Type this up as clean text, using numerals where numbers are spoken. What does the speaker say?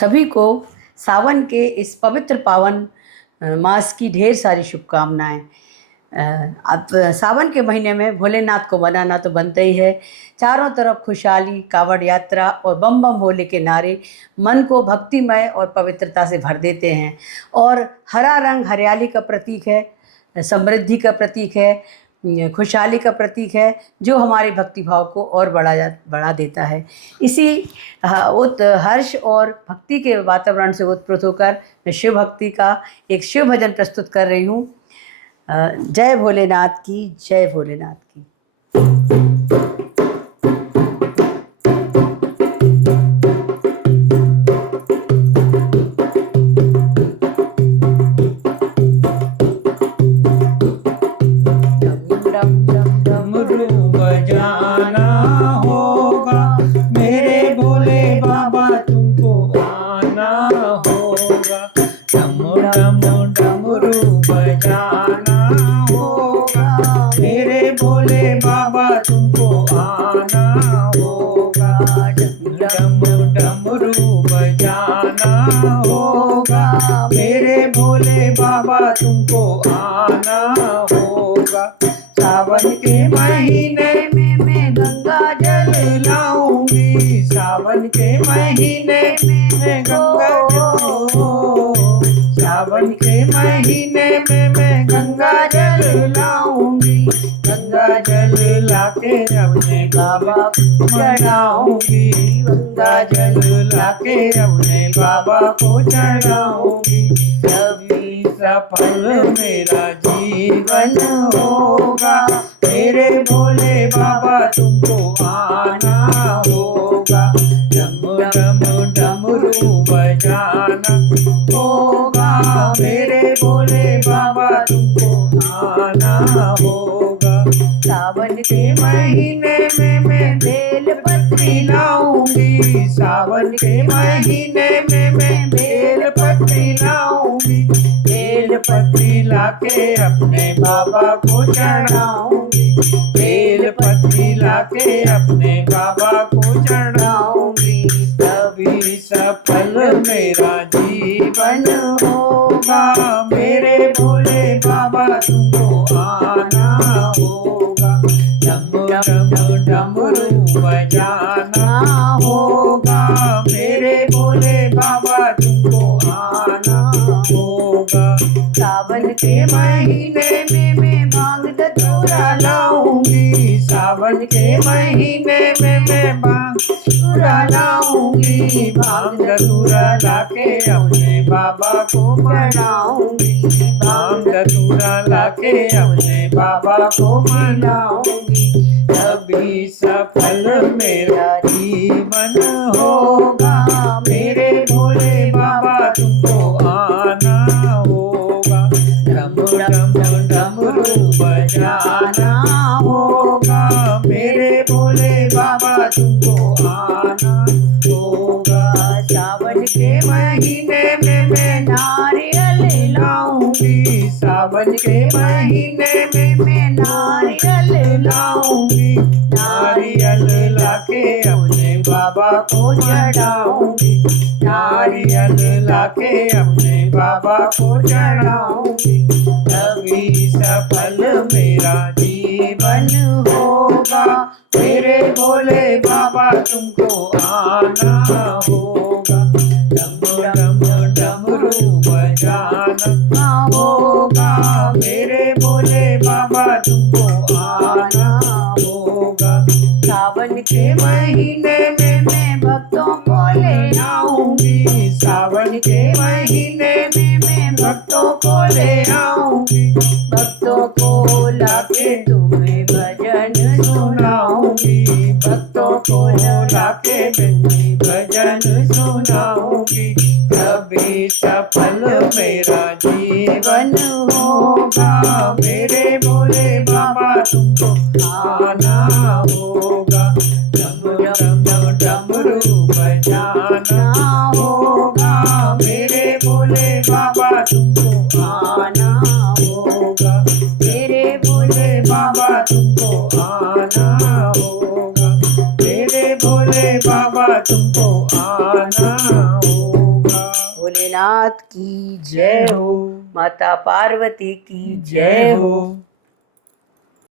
सभी को सावन के इस पवित्र पावन मास की ढेर सारी शुभकामनाएं। अब सावन के महीने में भोलेनाथ को मनाना तो बनता ही है। चारों तरफ खुशहाली, कावड़ यात्रा और बम बम भोले के नारे मन को भक्तिमय और पवित्रता से भर देते हैं। और हरा रंग हरियाली का प्रतीक है, समृद्धि का प्रतीक है, खुशहाली का प्रतीक है, जो हमारे भक्ति भाव को और बढ़ा देता है। इसी हर्ष और भक्ति के वातावरण से उत्प्रोत होकर मैं शिव भक्ति का एक शिव भजन प्रस्तुत कर रही हूँ। जय भोलेनाथ की, जय भोलेनाथ की। डमरू बजाना होगा मेरे भोले बाबा, तुमको आना होगा। डमरू बजाना होगा मेरे भोले बाबा, तुमको आना होगा। डमरू बजाना होगा मेरे भोले बाबा, तुमको आना होगा। सावन के महीने में मैं गंगा जल लाऊंगी, सावन के महीने में मैं गंगा सावन के महीने में मैं गंगा जल लाऊंगी। गंगा जल लाके अपने बाबा को चढ़ाऊंगी, गंगा जल लाके अपने बाबा को चढ़ाऊंगी। तभी सफल मेरा जीवन होगा, मेरे भोले बाबा तुमको आना होगा। डमरू बजाना होगा मेरे भोले बाबा, तुमको आना होगा। सावन के महीने में मैं बेल पत्री लाऊंगी, सावन के महीने में मैं बेल पत्री लाऊंगी। बेल पत्री लाके अपने बाबा को चढ़ाऊंगी, बेल पत्री लाके अपने बाबा को चढ़ाऊंगी। तभी सफल मेरा जीवन होगा, मेरे भोले बाबा तुमको आना होगा। डमरू बजाना होगा मेरे भोले बाबा, तुमको आना होगा। सावन के महीने में मैं भांग धतूरा लाऊंगी, सावन के महीने में मैं भांग धतूरा लाऊंगी। भांग धतूरा लाके अपने बाबा को मनाऊंगी, भांग धतूरा लाके अपने बाबा को मनाऊंगी। तभी सफल मेरा जीवन होगा, मेरे भोले बाबा तुमको आना होगा। डमरू बजाना होगा मेरे भोले बाबा, तुमको आना होगा। सावन के महीने में मैं नारियल लाऊंगी, सावन के महीने में मैं नारियल लाऊंगी। नारियल लाके अपने बाबा को चढ़ाऊंगी, नारियल लाके अपने बाबा को चढ़ाऊंगी। तभी सफल मेरा जीवन होगा, मेरे भोले बाबा तुमको आना होगा। डमरू बजाना होगा मेरे भोले बाबा, तुमको आना होगा। सावन के महीने में मैं भक्तों को ले आऊंगी, सावन के महीने में मैं भक्तों को ले आऊंगी। भक्तों को लाके तुम्हें भजन सुनाऊंगी, भक्तों को लाके तुम्हें भजन सुनाऊंगी। तभी सफल मेरा जीवन होगा, मेरे भोले बाबा तुमको आना होगा। डमरू बजाना होगा मेरे भोले बाबा, तुमको आना होगा। मेरे भोले बाबा तुमको आना होगा, मेरे भोले बाबा तुमको आना होगा। भोलेनाथ की जय हो। माता पार्वती की जय जय हो। हो।